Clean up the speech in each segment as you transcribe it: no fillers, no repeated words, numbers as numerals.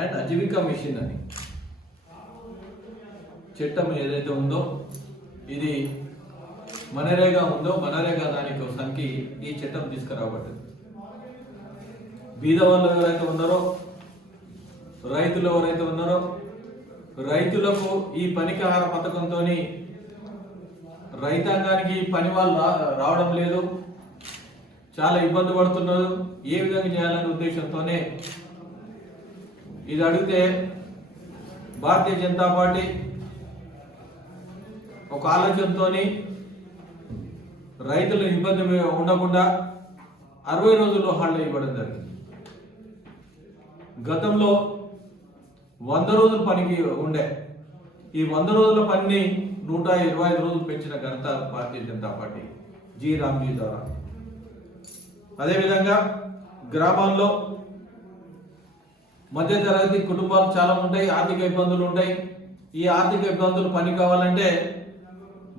And Ajeevika machine అని చట్టం ఏదైతే ఉందో ఇది మనరేగా ఉందో మనరేగా దానికి సంఖ్య ఈ చట్టం తీసుకురాబట్టింది. బీద వాళ్ళు ఎవరైతే ఉన్నారో, రైతులు ఎవరైతే ఉన్నారో, రైతులకు ఈ పనికాహార పథకంతో రైతాంగానికి పని వాళ్ళు రావడం లేదు, చాలా ఇబ్బంది పడుతున్నారు. ఏ విధంగా చేయాలనే ఉద్దేశంతోనే ఇది అడిగితే భారతీయ జనతా పార్టీ ఒక ఆలోచనతో రైతులు ఇబ్బంది ఉండకుండా 60 రోజుల్లో హాలిడే ఇవ్వడం జరిగింది. గతంలో 100 రోజుల పనికి ఉండే ఈ 100 రోజుల పనిని 125 రోజులు పెంచిన ఘనత భారతీయ జనతా పార్టీ జి రామ్జీ ద్వారా. అదేవిధంగా గ్రామాల్లో మధ్యతరగతి కుటుంబాలు చాలా ఉంటాయి, ఆర్థిక ఇబ్బందులు ఉంటాయి. ఈ ఆర్థిక ఇబ్బందులు పని కావాలంటే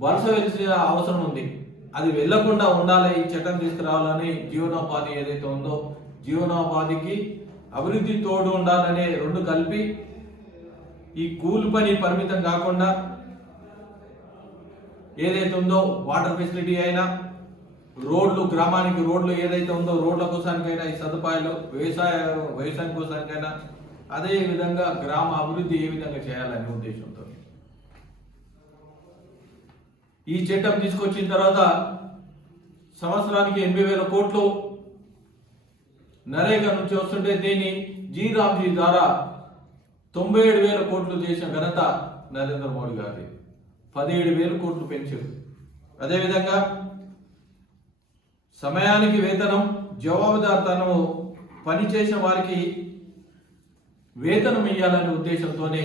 వలస వెళ్లాల్సిన అవసరం ఉంది. అది వెళ్లకుండా ఉండాలి, ఈ చట్టం తీసుకురావాలని జీవనోపాధి ఏదైతే ఉందో జీవనోపాధికి అభివృద్ధి తోడు ఉండాలనే రెండు కలిపి ఈ కూలి పని పరిమితం కాకుండా ఏదైతే ఉందో వాటర్ ఫెసిలిటీ అయినా, రోడ్లు, గ్రామానికి రోడ్లు ఏదైతే ఉందో రోడ్ల కోసానికైనా ఈ సదుపాయాలు, వ్యవసాయం కోసానికైనా, అదే విధంగా గ్రామ అభివృద్ధి ఏ విధంగా చేయాలనే ఉద్దేశంతో ఈ చట్టం తీసుకొచ్చిన తర్వాత సంవత్సరానికి 80,000 కోట్లు నరేగా నుంచి వస్తుంటే దీన్ని జి రామ్జీ ద్వారా 97,000 కోట్లు చేసిన ఘనత నరేంద్ర మోడీ గారి. 17,000 కోట్లు పెంచారు. అదేవిధంగా సమయానికి వేతనం, జవాబుదారితనము, పనిచేసిన వారికి వేతనం ఇవ్వాలనే ఉద్దేశంతోనే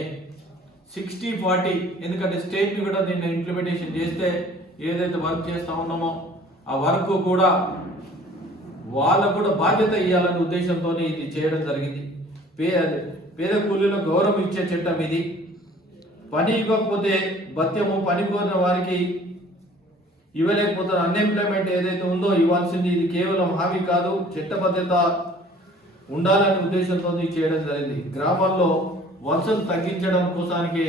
60-40, ఎందుకంటే స్టేట్ని కూడా దీన్ని ఇంప్లిమెంటేషన్ చేస్తే ఏదైతే వర్క్ చేస్తూ ఉన్నామో ఆ వర్క్ కూడా వాళ్ళకు కూడా బాధ్యత ఇవ్వాలనే ఉద్దేశంతో ఇది చేయడం జరిగింది. పేద కూలీలకు గౌరవం ఇచ్చే చట్టం ఇది. పని ఇవ్వకపోతే భత్యము, పని కోరిన వారికి ఇవ్వలేకపోతారు. అన్ఎంప్లాయ్మెంట్ ఏదైతే ఉందో ఇవ్వాల్సింది. ఇది కేవలం హామీ కాదు, చట్టబద్ధత ఉండాలనే ఉద్దేశంతో చేయడం జరిగింది. గ్రామాల్లో వలసలు తగ్గించడం కోసానికి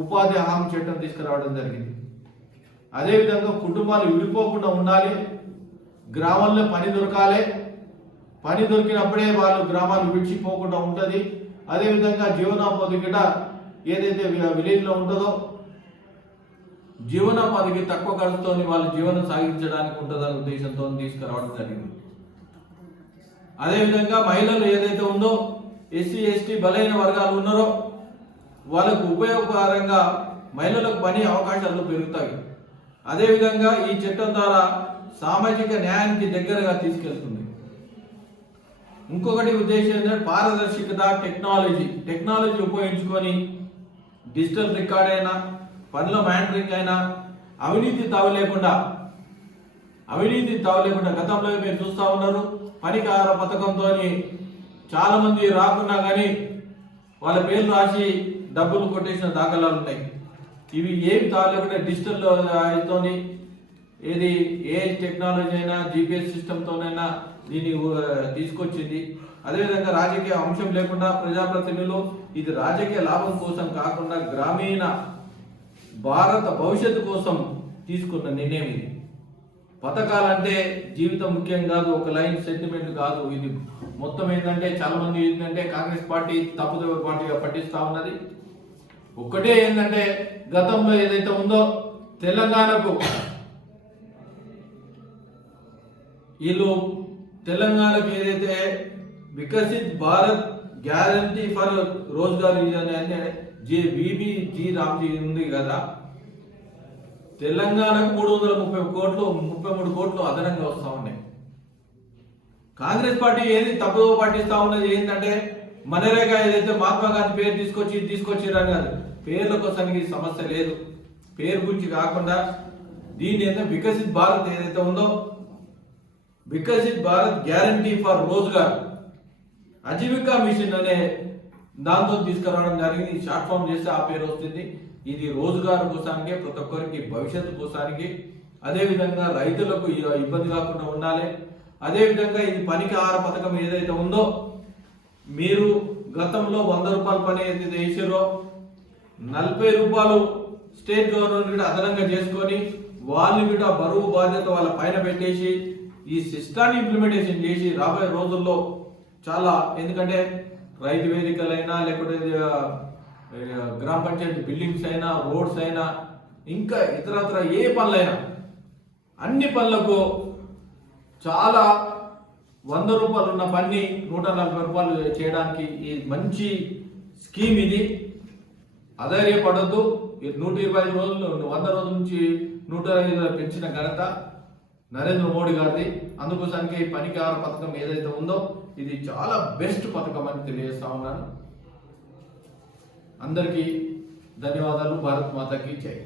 ఉపాధి హామీ చట్టం తీసుకురావడం జరిగింది. అదేవిధంగా కుటుంబాలు విడిపోకుండా ఉండాలి, గ్రామంలో పని దొరకాలి, పని దొరికినప్పుడే వాళ్ళు గ్రామాలు విడిచిపోకుండా ఉంటుంది. అదేవిధంగా జీవనోపాధి కూడా ఏదైతే విలేజ్లో ఉంటుందో జీవనోపాధికి తక్కువ ఖర్చుతో వాళ్ళు జీవనం సాగించడానికి ఉంటుందనే ఉద్దేశంతో తీసుకురావడం జరిగింది. అదేవిధంగా మహిళలు ఏదైతే ఉందో ఎస్సీ ఎస్టీ బలైన వర్గాలు ఉన్నారో వాళ్ళకు ఉపయోగకరంగా మహిళలకు పని అవకాశాలు పెరుగుతాయి. అదేవిధంగా ఈ చట్టం ద్వారా సామాజిక న్యాయానికి దగ్గరగా తీసుకెళ్తుంది. ఇంకొకటి ఉద్దేశం ఏంటంటే పారదర్శకత, టెక్నాలజీ ఉపయోగించుకొని డిజిటల్ రికార్డ్ అయినా, పనిలో మ్యాండరింగ్ అయినా అవినీతి తావులేకుండా గతంలో మీరు చూస్తూ ఉన్నారు. పనికాహార పథకంతో చాలా మంది రాకున్నా కానీ వాళ్ళ పేర్లు రాసి డబ్బులు కొట్టేసిన దాఖలాలు ఉంటాయి. ఇవి ఏమి తాగలేకుండా డిజిటల్ అయితోని ఏది ఏ టెక్నాలజీ అయినా జీపీఎస్ సిస్టమ్తోనైనా దీన్ని తీసుకొచ్చింది. అదేవిధంగా రాజకీయ అంశం లేకుండా ప్రజాప్రతినిధులు ఇది రాజకీయ లాభం కోసం కాకుండా గ్రామీణ భారత భవిష్యత్తు కోసం తీసుకున్న నిర్ణయం ఇది. పథకాలంటే జీవితం ముఖ్యం కాదు, ఒక లైన్ సెంటిమెంట్ కాదు. ఇది మొత్తం ఏంటంటే చాలా మంది ఏంటంటే కాంగ్రెస్ పార్టీ తప్పుదోవ పార్టీగా పట్టిస్తా ఉన్నది. ఒక్కటే ఏంటంటే గతంలో ఏదైతే ఉందో తెలంగాణకు ఏదైతే వికసిత్ భారత్ గ్యారంటీ ఫర్ రోజ్గార్ అంటే జి రామ్జీ ఉంది కదా, తెలంగాణకు 33 కోట్లు అదనంగా వస్తూ ఉన్నాయి. కాంగ్రెస్ పార్టీ ఏది తప్పుదో పట్టిస్తా ఉన్నది ఏంటంటే మనరేగా ఏదైతే మహాత్మా గాంధీ పేరు తీసుకొచ్చిరని కాదు, పేర్ల కోసానికి సమస్య లేదు. పేరు గురించి కాకుండా దీని ఏదైతే వికసిత్ భారత్ ఏదైతే ఉందో Viksit Bharat guarantee for Rozgar Ajeevika mission అనే దాంతో తీసుకురావడం జరిగింది. షార్ట్ ఫామ్ చేస్తే ఆ పేరు వస్తుంది. ఇది రోజ్గార్ కోసానికి, ప్రతి ఒక్కరికి భవిష్యత్తు కోసానికి, అదేవిధంగా రైతులకు ఇబ్బంది కాకుండా ఉండాలి. అదేవిధంగా ఇది పనికాహార పథకం ఏదైతే ఉందో మీరు గతంలో 100 రూపాయల పని ఏదైతే వేసారో 40 రూపాయలు స్టేట్ గవర్నమెంట్ కూడా అదనంగా చేసుకొని వాళ్ళు కూడా బరువు బాధ్యత వాళ్ళ పైన పెట్టేసి ఈ సిస్టాన్ని ఇంప్లిమెంటేషన్ చేసి రాబోయే రోజుల్లో చాలా, ఎందుకంటే రైతు వేదికలైనా లేకపోతే గ్రామ పంచాయతీ బిల్డింగ్స్ అయినా రోడ్స్ అయినా ఇంకా ఇతరత్ర ఏ పనులైనా అన్ని పనులకు చాలా 100 రూపాయలు ఉన్న పని 140 రూపాయలు చేయడానికి ఈ మంచి స్కీమ్ ఇది. అధైర్యపడద్దు. 125 రోజులు 100 రోజుల నుంచి 125 పెంచిన ఘనత నరేంద్ర మోడీ గారిది. అందుకోసానికి ఈ పనికార పథకం ఏదైతే ఉందో ఇది చాలా బెస్ట్ పథకం అని తెలియజేస్తా ఉన్నాను. అందరికీ ధన్యవాదాలు. భారత్ మాతాకి జై.